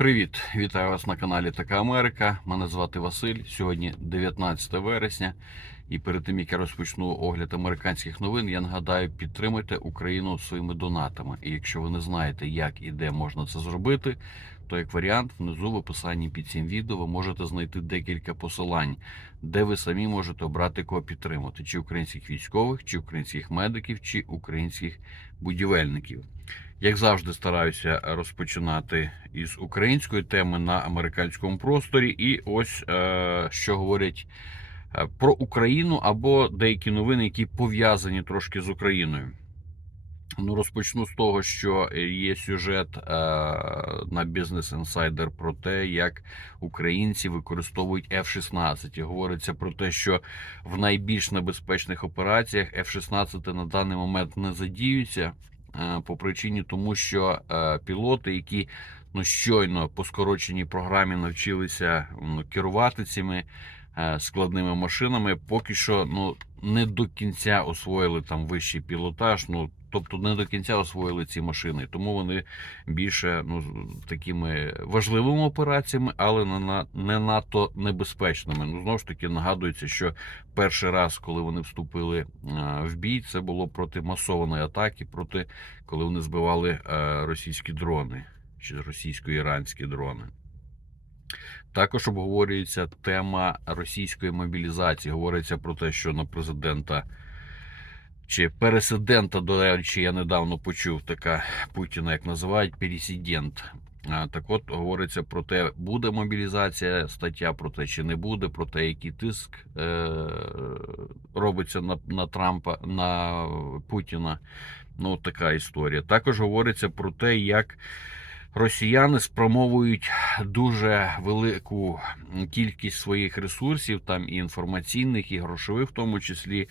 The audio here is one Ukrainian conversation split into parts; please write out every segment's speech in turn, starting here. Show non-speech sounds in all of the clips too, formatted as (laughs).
Привіт, вітаю вас на каналі Така Америка. Мене звати Василь. Сьогодні 19 вересня. І перед тим як я розпочну огляд американських новин, я нагадаю, підтримуйте Україну своїми донатами. І якщо ви не знаєте, як і де можна це зробити, то як варіант, внизу в описанні під цим відео ви можете знайти декілька посилань, де ви самі можете обрати кого підтримати: чи українських військових, чи українських медиків, чи українських будівельників. Як завжди, стараюся розпочинати із української теми на американському просторі. І ось е, що говорять про Україну або деякі новини, які пов'язані трошки з Україною. Ну, розпочну з того, що є сюжет е, на Business Insider про те, як українці використовують F-16. І Говориться про те, що в найбільш небезпечних операціях F-16 на даний момент не задіються. Е, по причині тому, що е, пілоти, які ну щойно по скороченій програмі навчилися ну, керувати цими е, складними машинами, поки що ну не до кінця освоїли там вищий пілотаж. Ну тобто не до кінця освоїли ці машини, тому вони більше ну такими важливими операціями, але не надто небезпечними. Ну знову ж таки нагадується, що перший раз, коли вони вступили е, в бій, це було проти масованої атаки, проти коли вони збивали е, російські дрони чи російсько-іранські дрони. Також обговорюється тема російської мобілізації. Говориться про те, що на президента чи пересидента, до речі, я недавно почув така Путіна, як називають пересидент. Так от говориться про те, буде мобілізація стаття про те, чи не буде, про те, який тиск е, робиться на на Трампа, на Путіна. Ну, така історія. Також говориться про те, як росіяни спромовують дуже велику кількість своїх ресурсів, там і інформаційних, і грошових, в тому числі,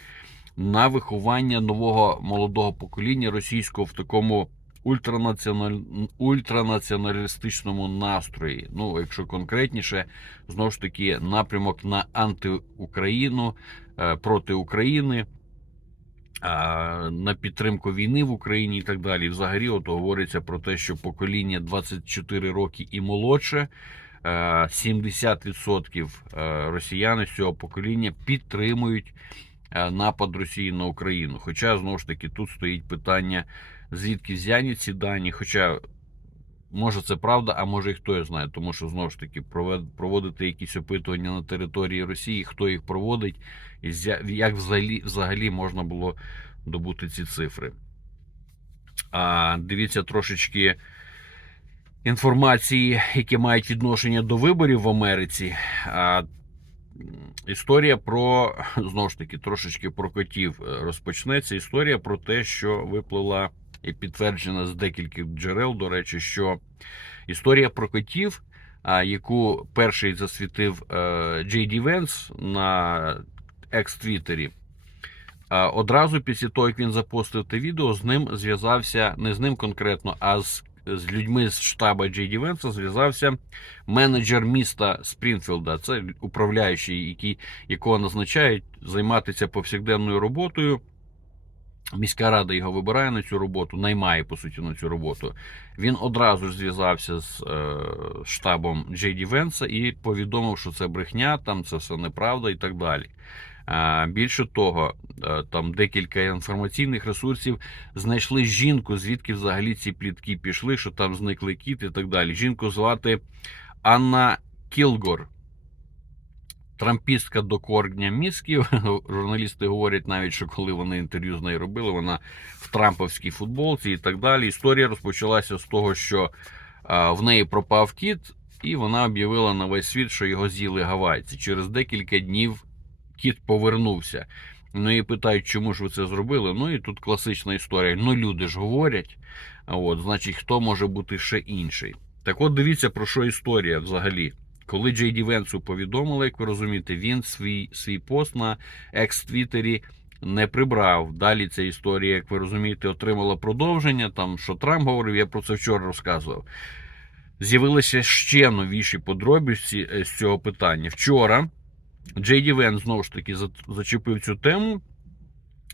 на виховання нового молодого покоління російського в такому ультранаціональ... ультранаціоналістичному настрої. Ну, якщо конкретніше, знову ж таки, напрямок на антиукраїну е, проти України. На підтримку війни в Україні і так далі. Взагалі, от говориться про те, що покоління 24 роки і молодше, 70% е, росіян з цього покоління підтримують напад Росії на Україну. Хоча знову ж таки тут стоїть питання, звідки взяні ці дані. Хоча може це правда, а може і хто його знає, тому що знову ж таки проводити якісь опитування на території Росії, хто їх проводить, як взагалі, взагалі можна було добути ці цифри. А дивіться трошечки інформації, які мають відношення до виборів в Америці. А, Історія про знову ж таки трошечки про котів розпочнеться. Історія про те, що виплила і підтверджена з декількох джерел, до речі, що історія про котів, яку перший засвітив Джей Ді Венс на екс-твіттері, одразу після того, як він запостив те відео, з ним зв'язався не з ним конкретно, а з з людьми з штаба Джей Венса зв'язався менеджер міста Спрінфілда. Це управляючий, який, якого назначають займатися повсякденною роботою. Міська рада його вибирає на цю роботу, наймає по суті на цю роботу. Він одразу ж зв'язався з е, штабом Джей Ді Венса і повідомив, що це брехня, там це все неправда і так далі. Е, більше того, е, там декілька інформаційних ресурсів знайшли жінку, звідки взагалі ці плітки пішли, що там зникли кіт і так далі. Жінку звати Анна Кілгор трампістка до корня мізків. (laughs) Журналісти говорять навіть, що коли вони інтерв'ю з нею робили, вона в Трамповській футболці і так далі. Історія розпочалася з того, що в неї пропав кіт, і вона об'явила на весь світ, що його з'їли гавайці. Через декілька днів кіт повернувся. Ну і питають, чому ж ви це зробили? Ну і тут класична історія. Ну, люди ж говорять, от, значить, хто може бути ще інший. Так от дивіться, про що історія взагалі. Коли Джей Ді Венсу повідомили, як ви розумієте, він свій свій пост на екс-твіттері не прибрав. Далі ця історія, як ви розумієте, отримала продовження. Там що Трамп говорив, я про це вчора розказував. З'явилися ще новіші подробиці е, з цього питання. Вчора Джей Ді Вен знову ж таки зачепив цю тему.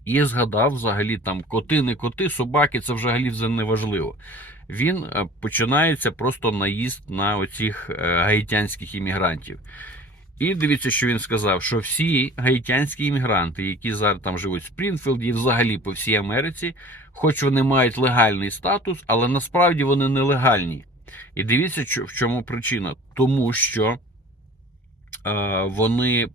І згадав взагалі там коти, не коти, собаки це взагалі не важливо. він е, починається просто наїзд на оцих е, гаїтянських іммігрантів. І дивіться, що він сказав: що всі гаїтянські іммігранти, які зараз там живуть в Спрінфілді взагалі по всій Америці, хоч вони мають легальний статус, але насправді вони нелегальні. І дивіться, в чому причина. Тому що вони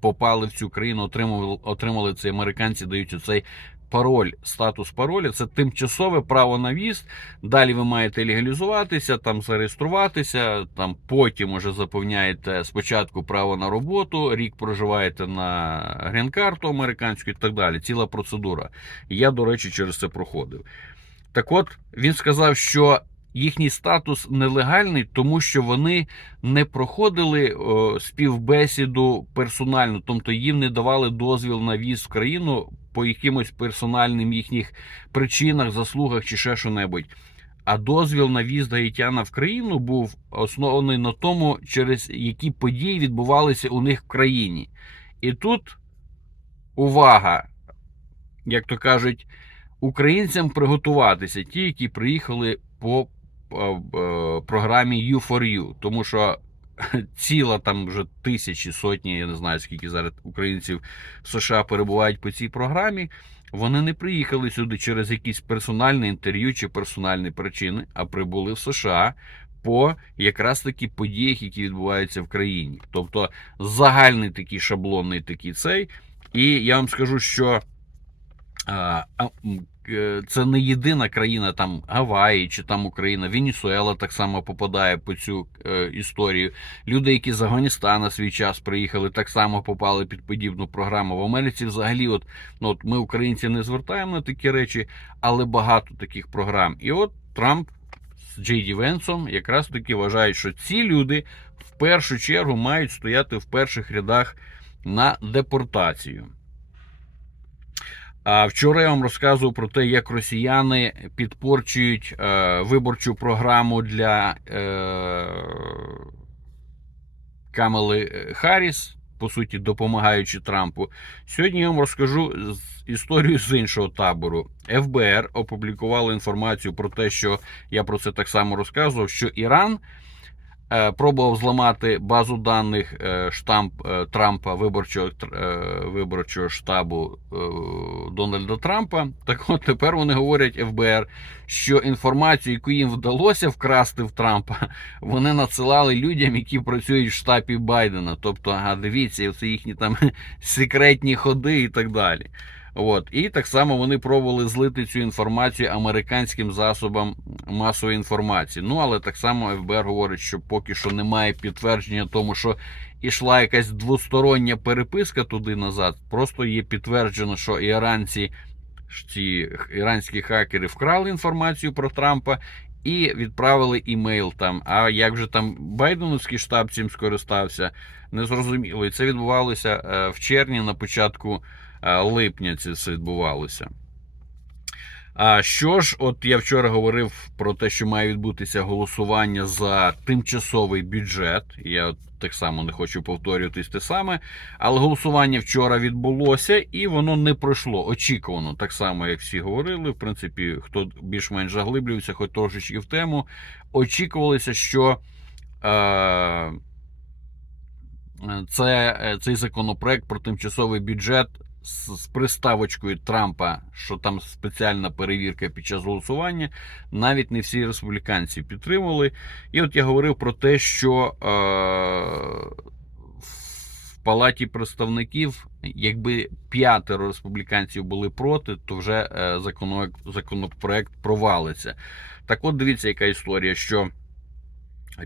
попали в цю країну, отримали, отримали це американці, дають оцей пароль, статус пароля. Це тимчасове право на в'їзд. Далі ви маєте легалізуватися, там зареєструватися. Там потім уже заповняєте спочатку право на роботу, рік проживаєте на грін-карту американську і так далі. Ціла процедура. Я, до речі, через це проходив. Так от він сказав, що їхній статус нелегальний, тому що вони не проходили о, співбесіду персонально, тобто їм не давали дозвіл на в'їзд в країну по якимось персональним їхніх причинах, заслугах чи ще що-небудь. А дозвіл на в'їзд гаїтяна в країну був оснований на тому, через які події відбувалися у них в країні. І тут увага, як то кажуть, українцям приготуватися, ті, які приїхали по е, е, програмі U4U, тому що (laughs) ціла там вже тисячі, сотні, я не знаю скільки зараз українців в США перебувають по цій програмі. Вони не приїхали сюди через якісь персональне інтерв'ю чи персональні причини, а прибули в США по якраз таки подіях, які відбуваються в країні. Тобто загальний такий шаблонний такий цей. І я вам скажу, що е, це не єдина країна, там Гаваї чи там Україна, Венесуела так само попадає по цю е, історію. Люди, які з Афганістана свій час приїхали, так само попали під подібну програму. В Америці взагалі, от, ну, от ми, українці, не звертаємо на такі речі, але багато таких програм. І от Трамп з Джей Ді Венсом якраз таки вважають, що ці люди в першу чергу мають стояти в перших рядах на депортацію. А вчора я вам розказував про те, як росіяни підпорчують е, виборчу програму для е, Камали Харріс, по суті, допомагаючи Трампу. Сьогодні я вам розкажу історію з іншого табору. ФБР опублікувало інформацію про те, що я про це так само розказував, що Іран е, пробував зламати базу даних е, штамп е, Трампа виборчого е, виборчого штабу е, Дональда Трампа. Так от тепер вони говорять ФБР, що інформацію, яку їм вдалося вкрасти в Трампа, (laughs) вони надсилали людям, які працюють в штабі Байдена. Тобто, ага, дивіться, це їхні там (laughs) секретні ходи і так далі. От. І так само вони пробували злити цю інформацію американським засобам масової інформації. Ну, але так само ФБР говорить, що поки що немає підтвердження тому, що ішла якась двостороння переписка туди назад. Просто є підтверджено, що іранці, ці іранські хакери вкрали інформацію про Трампа. І відправили імейл там. А як же там Байденовський штаб цим скористався, незрозуміло. І це відбувалося е, в червні на початку липня. Це все відбувалося. А що ж, от я вчора говорив про те, що має відбутися голосування за тимчасовий бюджет. Я так само не хочу повторюватись те саме. Але голосування вчора відбулося і воно не пройшло. Очікувано, так само, як всі говорили. В принципі, хто більш-менш заглиблювався, хоч трошечки в тему, очікувалося, що. Е- це, е, цей законопроект про тимчасовий бюджет з, приставочкою Трампа, що там спеціальна перевірка під час голосування, навіть не всі республіканці підтримували. І от я говорив про те, що е, в Палаті представників, якби п'ятеро республіканців були проти, то вже е, законопроект, законопроект провалиться. Так от дивіться, яка історія, що.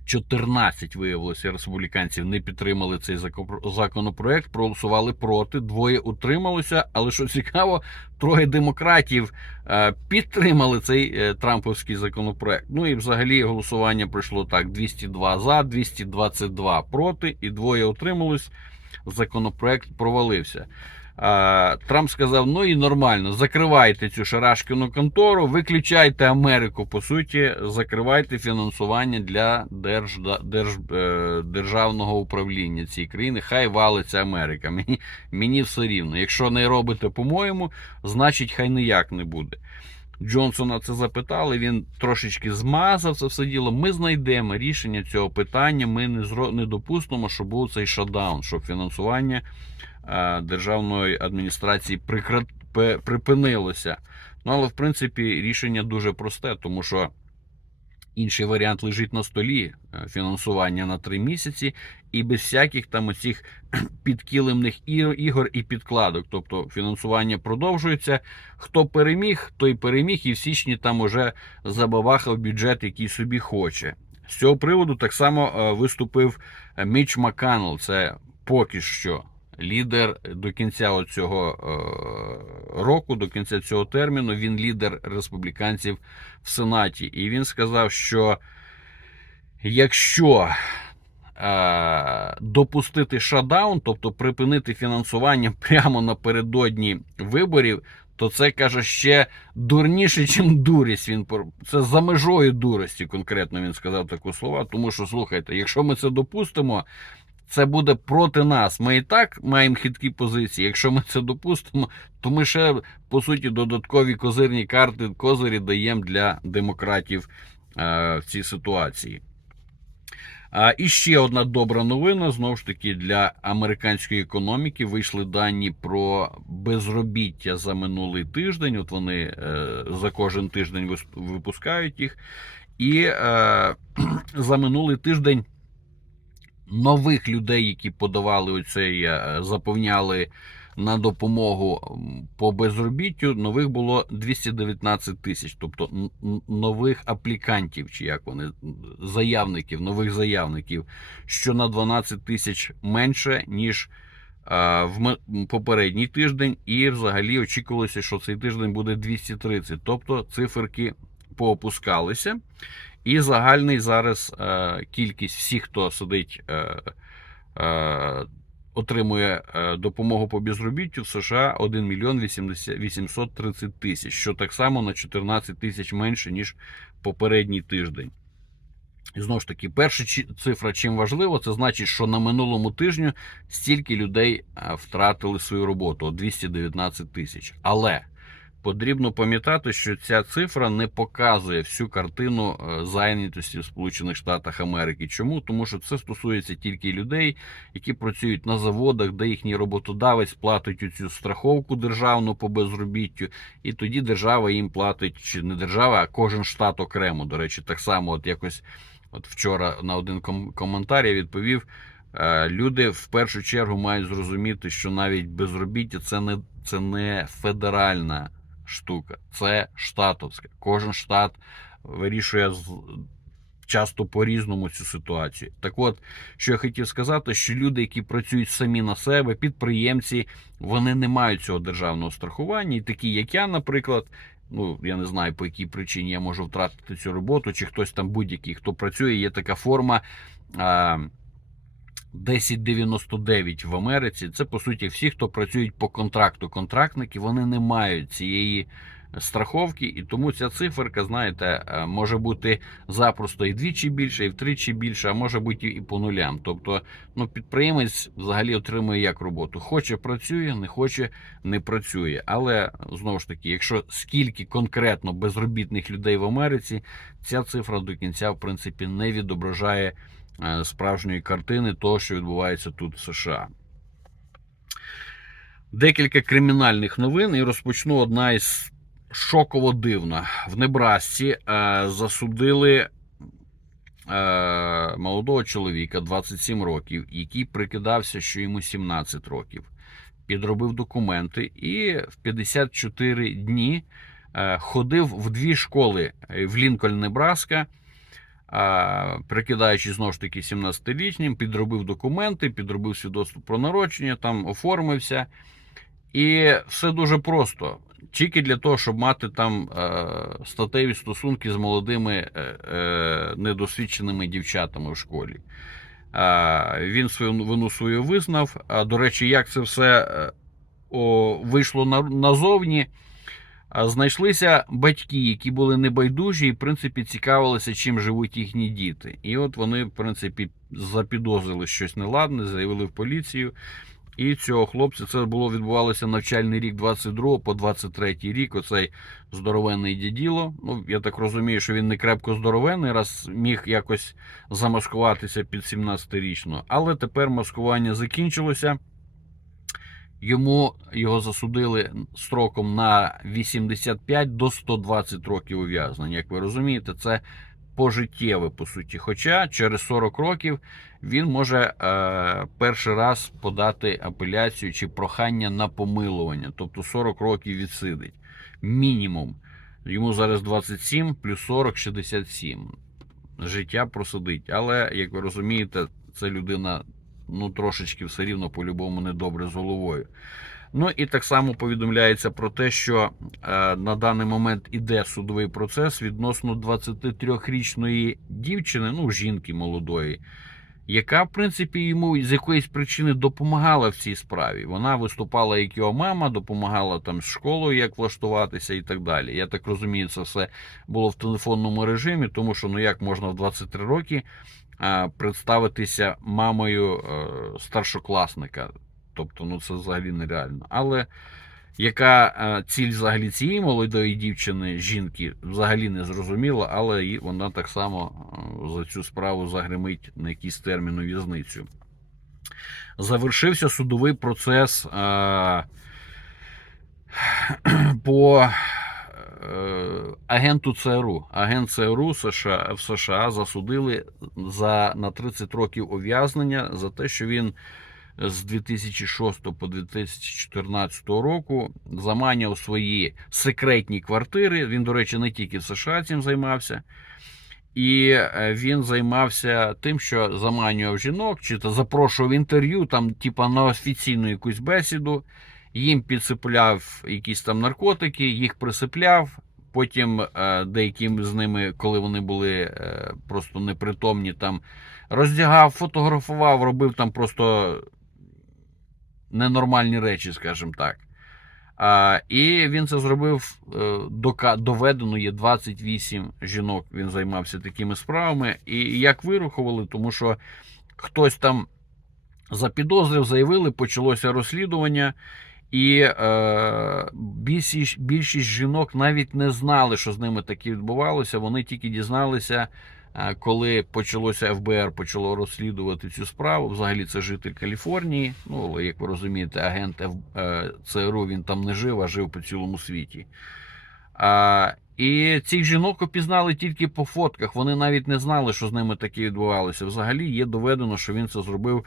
14 виявилося республіканців не підтримали цей законопроект, проголосували проти. Двоє утрималося. Але що цікаво, троє демократів е, підтримали цей е, трампівський законопроект. Ну і взагалі голосування пройшло так: 202 за, 222 проти, і двоє утримались. Законопроект провалився. Трамп сказав: ну і нормально, закривайте цю шарашкину контору, виключайте Америку, по суті, закривайте фінансування для держ, держ, державного управління цієї країни. Хай валиться Америка. (laughs) Мені, мені все рівно. Якщо не робите, по-моєму, значить хай ніяк не буде. Джонсона це запитали, він трошечки змазав це все діло. Ми знайдемо рішення цього питання. Ми не зро... не допустимо, щоб був цей шатдаун, щоб фінансування державної адміністрації припинилося. Ну але в принципі рішення дуже просте, тому що інший варіант лежить на столі е, фінансування на три місяці, і без всяких там оцих (clears throat) підкилимних і- ігор і підкладок. Тобто фінансування продовжується. Хто переміг, той переміг, і в січні там уже забабахав бюджет, який собі хоче. З цього приводу так само е, виступив е, Міч Макканл. Це поки що лідер до кінця цього року, до кінця цього терміну. Він лідер республіканців в Сенаті. І він сказав, що якщо е, допустити шатдаун, тобто припинити фінансування (laughs) прямо напередодні виборів, то це каже ще дурніше, ніж дурість. Він це за межою дурості, конкретно він сказав таку слова. Тому що слухайте, якщо ми це допустимо. Це буде проти нас. Ми і так маємо хиткі позиції. Якщо ми це допустимо, то ми ще по суті додаткові козирні карти козирі даємо для демократів е, в цій ситуації. А, і ще одна добра новина знову ж таки для американської економіки вийшли дані про безробіття за минулий тиждень. От вони е, за кожен тиждень випускають їх. І е, (clears throat) за минулий тиждень нових людей, які подавали оцей, е, заповняли на допомогу по безробіттю, нових було 219 тисяч, тобто нових аплікантів, чи як вони заявників, нових заявників, що на 12 тисяч менше, ніж е, в попередній тиждень, і взагалі очікувалося, що цей тиждень буде 230. Тобто циферки поопускалися. І загальний зараз е, кількість всіх, хто сидить, е, е, отримує допомогу по безробіттю в США 1 мільйон 830 тисяч, що так само на 14 тисяч менше, ніж попередній тиждень. І знову ж таки, перша цифра, чим важливо, це значить, що на минулому тижню стільки людей втратили свою роботу 219 тисяч. Але потрібно пам'ятати, що ця цифра не показує всю картину е, зайнятості в Сполучених Штатах Америки. Чому? Тому що це стосується тільки людей, які працюють на заводах, де їхній роботодавець платить цю страховку державну по безробіттю, і тоді держава їм платить, чи не держава, а кожен штат окремо. До речі, так само, от якось от вчора на один ком- коментар я відповів. е, Люди в першу чергу мають зрозуміти, що навіть безробіття це не, це не федеральна штука, це штатовська. Кожен штат вирішує часто по-різному цю ситуацію. Так от, що я хотів сказати, що люди, які працюють самі на себе, підприємці, вони не мають цього державного страхування, і такі, як я, наприклад. Ну, я не знаю, по якій причині я можу втратити цю роботу, чи хтось там будь-який, хто працює, є така форма. А, 1099 в Америці. Це по суті всі, хто працюють по контракту. Контрактники вони не мають цієї страховки, і тому ця циферка, знаєте, е, може бути запросто і вдвічі більше, і втричі більше, а може бути і по нулям. Тобто, ну, підприємець взагалі отримує як роботу. Хоче працює, не хоче, не працює. Але знову ж таки, якщо скільки конкретно безробітних людей в Америці, ця цифра до кінця, в принципі, не відображає справжньої картини того, що відбувається тут в США. Декілька кримінальних новин і розпочну одна із шоково дивна. В Небрасці е, засудили е, молодого чоловіка 27 років, який прикидався, що йому 17 років. Підробив документи і в 54 дні е, ходив в дві школи е, в Лінкольн, Небраска. Прикидаючи знову ж таки 17-річним, підробив документи, підробив свідоцтво про народження, там оформився. І все дуже просто. Тільки для того, щоб мати там е, статеві стосунки з молодими е, е, недосвідченими дівчатами в школі. Він свою вину свою визнав. А до речі, як це все вийшло на, назовні. Знайшлися батьки, які були небайдужі і, в принципі, цікавилися, чим живуть їхні діти. І от вони, в принципі, запідозрили щось неладне, заявили в поліцію. І цього хлопця це було відбувалося навчальний рік 22 по 23 рік. Оцей здоровенний діділо. Ну, я так розумію, що він не крепко здоровенний, раз міг якось замаскуватися під 17-річного. Але тепер маскування закінчилося. Йому його засудили строком на 85 до 120 років ув'язнення. Як ви розумієте, це пожиттєве по суті. Хоча через 40 років він може е, перший раз подати апеляцію чи прохання на помилування, тобто 40 років відсидить. Мінімум. Йому зараз 27 плюс 40 67. Життя просидить. Але, як ви розумієте, це людина ну, трошечки все рівно по-любому недобре з головою. Ну і так само повідомляється про те, що е, на даний момент іде судовий процес відносно 23-річної дівчини, ну жінки молодої, яка, в принципі, йому з якоїсь причини допомагала в цій справі. Вона виступала як його мама, допомагала там з школою, як влаштуватися і так далі. Я так розумію, це все було в телефонному режимі, тому що ну як можна в 23 роки представитися мамою е, старшокласника. Тобто, ну це взагалі нереально. Але яка е, ціль взагалі цієї молодої дівчини, жінки, взагалі не зрозуміла, але вона так само е, за цю справу загримить на якийсь термін у в'язницю. Завершився судовий процес (clears throat) по агенту ЦРУ. Агент ЦРУ США, в США засудили за, на 30 років ув'язнення за те, що він з 2006 по 2014 року заманював свої секретні квартири. Він, до речі, не тільки в США цим займався. І е, він займався тим, що заманював жінок, чи то запрошував інтерв'ю, там, типа на офіційну якусь бесіду, їм підсипляв якісь там наркотики, їх присипляв. Потім е, деяким з ними, коли вони були е, просто непритомні, там роздягав, фотографував, робив там просто ненормальні речі, скажімо так. І він це зробив е, доведено, є 28 жінок. Він займався такими справами. І як вирухували, тому що хтось там запідозрив, заявили, почалося розслідування. І е, більшість, більшість жінок навіть не знали, що з ними таке відбувалося. Вони тільки дізналися, е, коли почалося ФБР, почало розслідувати цю справу. Взагалі це житель Каліфорнії. Ну, але, як ви розумієте, агент е, ЦРУ він там не жив, а жив по цілому світі. А, і цих жінок опізнали тільки по фотках. Вони навіть не знали, що з ними таке відбувалося. Взагалі є доведено, що він це зробив.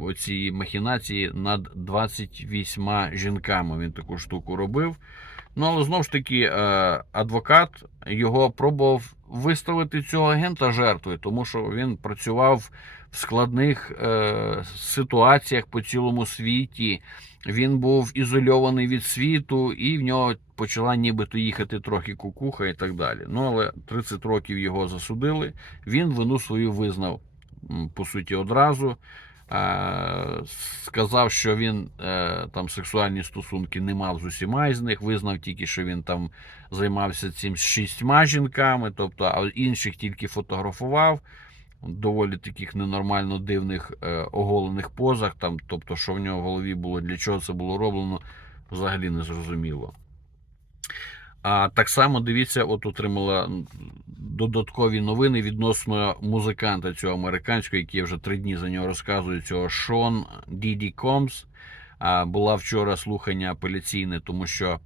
Оці махінації над 28 жінками. Він таку штуку робив. Ну, але знову ж таки, е, адвокат його пробував виставити цього агента жертвою, тому що він працював в складних е, ситуаціях по цілому світі. Він був ізольований від світу, і в нього почала нібито їхати трохи кукуха і так далі. Ну, але 30 років його засудили. Він вину свою визнав по суті одразу. Е, Сказав, що він е, там сексуальні стосунки не мав з усіма із них. Визнав тільки, що він там займався цим з шістьма жінками, тобто а інших тільки фотографував. Доволі таких ненормально дивних е, оголених позах. Там, тобто, що в нього в голові було, для чого це було роблено, взагалі не зрозуміло. А так само дивіться, от отримала додаткові новини відносно музиканта цього американського, який я вже три дні за нього розказую, цього Шон Діді Комс. Була вчора слухання апеляційне, тому що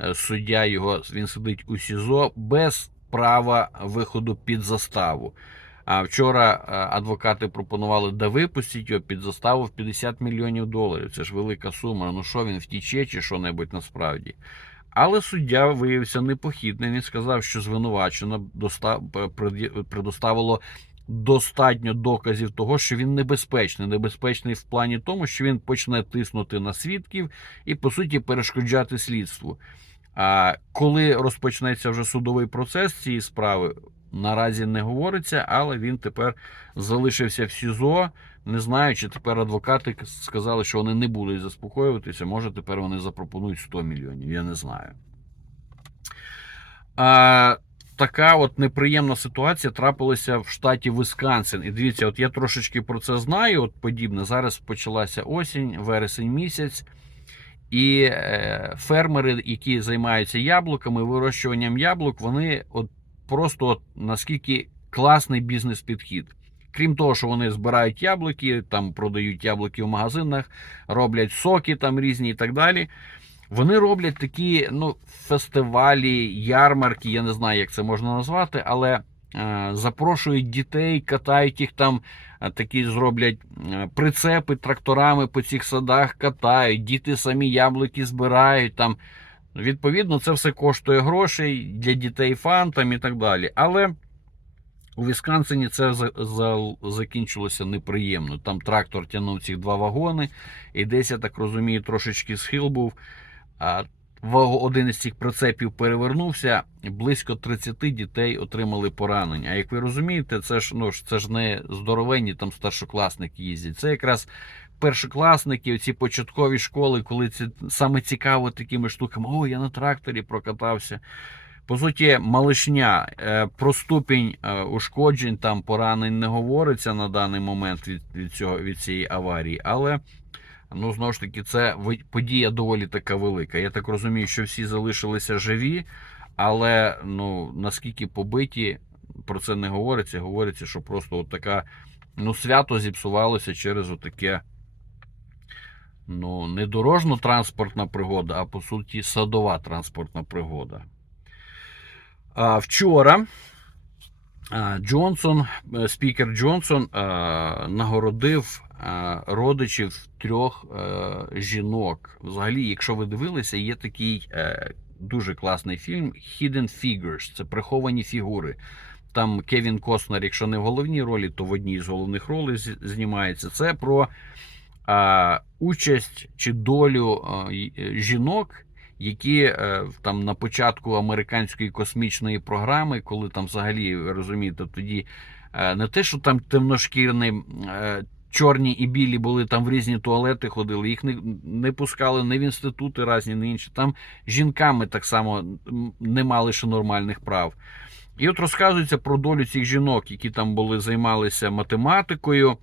е, суддя його він сидить у СІЗО без права виходу під заставу. А вчора е, адвокати пропонували да випустити його під заставу в 50 мільйонів доларів. Це ж велика сума. Ну що він втіче чи що небудь насправді. Але суддя виявився непохідним. Він сказав, що звинувачено доста- предоставило достатньо доказів того, що він небезпечний. Небезпечний в плані тому, що він почне тиснути на свідків і, по суті, перешкоджати слідству. А коли розпочнеться вже судовий процес цієї справи, наразі не говориться, але він тепер залишився в СІЗО. Не знаю, чи тепер адвокати сказали, що вони не будуть заспокоюватися. Може, тепер вони запропонують 100 мільйонів. Я не знаю. А, така от неприємна ситуація трапилася в штаті Висконсин. І дивіться, от я трошечки про це знаю. От подібне. Зараз почалася осінь, вересень місяць. І е, фермери, які займаються яблуками, вирощуванням яблук, вони от просто от наскільки класний бізнес-підхід. Крім того, що вони збирають яблуки, там продають яблуки в магазинах, роблять соки там різні і так далі. Вони роблять такі ну, фестивалі, ярмарки, я не знаю, як це можна назвати, але е, запрошують дітей, катають їх там, е, такі зроблять е, прицепи тракторами по цих садах катають, діти самі яблуки збирають там. Відповідно, це все коштує грошей для дітей фан там і так далі. Але у Вісконсині це за, за, закінчилося неприємно. Там трактор тягнув ці два вагони, і десь, я так розумію, трошечки схил був. А один із цих прицепів перевернувся, близько 30 дітей отримали поранення. А як ви розумієте, це ж ну це ж не здоровенні там старшокласники їздять. Це якраз першокласники, оці початкові школи, коли це саме цікаво такими штуками. О, я на тракторі прокатався. По суті, малишня Е, про ступінь е, ушкоджень там поранень не говориться на даний момент від, від цього від цієї аварії, але ну знову ж таки це подія доволі така велика. Я так розумію, що всі залишилися живі, але ну наскільки побиті, про це не говориться. Говориться, що просто от така ну свято зіпсувалося через отаке. Ну, не дорожньо-транспортна пригода, а по суті садова транспортна пригода. Вчора Джонсон, е, спікер Джонсон, нагородив родичів трьох е, жінок. Взагалі, якщо ви дивилися, є такий е, дуже класний фільм Hidden Figures. Це приховані фігури. Там Кевін Костнер, якщо не в головній ролі, то в одній з головних ролей знімається. Це про участь чи долю е, жінок, які е, там на початку американської космічної програми, коли там взагалі розумієте, тоді е, не те, що там темношкірні. е, Чорні і білі були там в різні туалети ходили, їх не, не пускали не в інститути разні, не інші. Там жінками так само не мали ще нормальних прав. І от розказується про долю цих жінок, які там були, займалися математикою,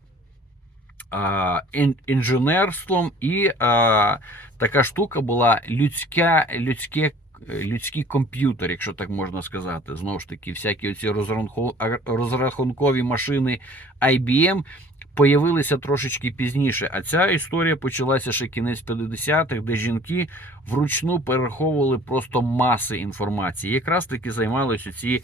інженерством, і а, така штука була людська, людське, людський комп'ютер, якщо так можна сказати. Знову ж таки, всякі оці розрахункові машини IBM появилися трошечки пізніше. А ця історія почалася ще кінець 50-х, де жінки вручну перераховували просто маси інформації. Якраз таки займалися ці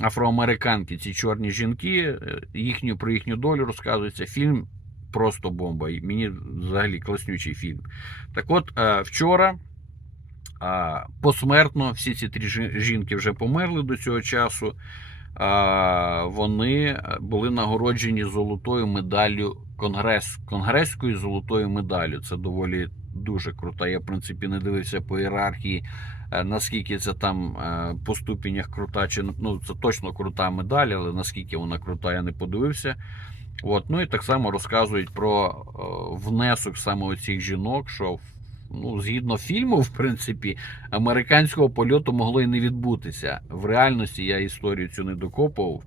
афроамериканки, ці чорні жінки, е, їхню про їхню долю розказується. Фільм просто бомба. І мені взагалі класнючий фільм. Так от, е, вчора е, посмертно всі ці три жінки вже померли до цього часу. Е, Вони були нагороджені золотою медаллю Конгрес, конгреською золотою медаллю. Це доволі дуже крута. Я, в принципі, не дивився по ієрархії, е, наскільки це там е, по ступенях крута, чи ну це точно крута медаль, але наскільки вона крута, я не подивився. От, ну і так само розказують про е, внесок саме оцих жінок, що ну, згідно фільму, в принципі, американського польоту могло і не відбутися. В реальності я історію цю не докопував,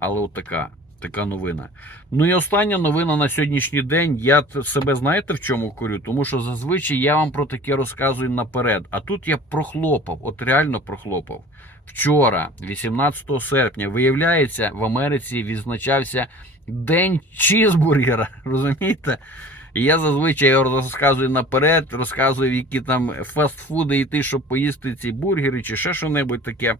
але от така, така новина. Ну і остання новина на сьогоднішній день. Я себе знаєте в чому корю? Тому що зазвичай я вам про таке розказую наперед. А тут я прохлопав, от реально прохлопав. Вчора, 18 серпня, виявляється, в Америці відзначався День чізбургера. (laughs) Розумієте? Я зазвичай розказую наперед, розказую, які там фастфуди йти, щоб поїсти ці бургери чи ще що-небудь таке.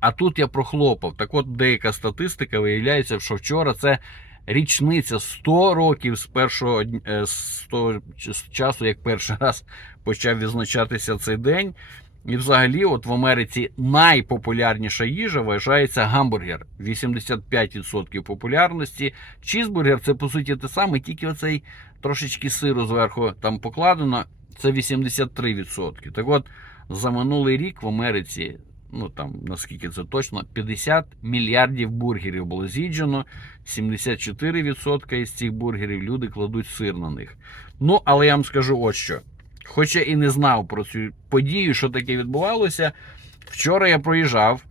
А тут я прохлопав. Так от деяка статистика виявляється, що вчора це річниця 100 років з першого е, з того часу, як перший раз почав відзначатися цей день. І взагалі, от в Америці найпопулярніша їжа вважається гамбургер. 85% популярності. Чізбургер це по суті те саме, тільки оцей трошечки сиру зверху там покладено. Це 83%. Так от, за минулий рік в Америці, ну там наскільки це точно, 50 мільярдів бургерів було з'їджено. 74% із цих бургерів люди кладуть сир на них. Ну, але я вам скажу ось що. Хоча і не знав про цю подію, що таке відбувалося. Вчора я проїжджав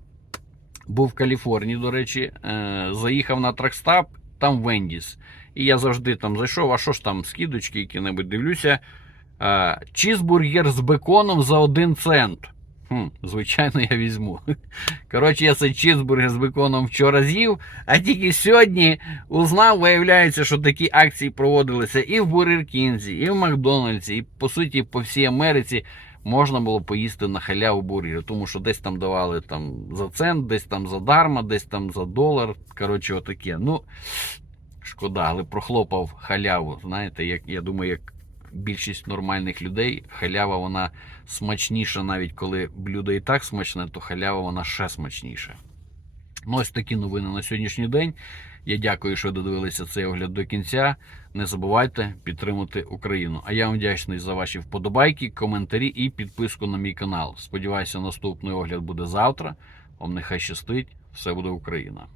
Був в Каліфорнії, до речі, е, заїхав на Тракстап, там Вендіс. І я завжди там зайшов, а що ж там, скидочки які-небудь дивлюся. Е, Чізбургер з беконом за один цент. Хм, звичайно, я візьму. Коротше, я цей чізбургер з беконом вчора з'їв, а тільки сьогодні узнав, виявляється, що такі акції проводилися і в Бургер Кінзі, і в Макдональдсі, і по суті по всій Америці можна було поїсти на халяву бургери, тому що десь там давали там за цент, десь там за дарма, десь там за долар. Коротше, отаке. Ну, шкода, але прохлопав халяву. Знаєте, як я думаю, як більшість нормальних людей, халява вона смачніша, навіть коли блюдо і так смачне, то халява вона ще смачніша. Ну, ось такі новини на сьогоднішній день. Я дякую, що додивилися цей огляд до кінця. Не забувайте підтримати Україну. А я вам вдячний за ваші вподобайки, коментарі і підписку на мій канал. Сподіваюся, наступний огляд буде завтра. Вам нехай щастить. Все буде Україна.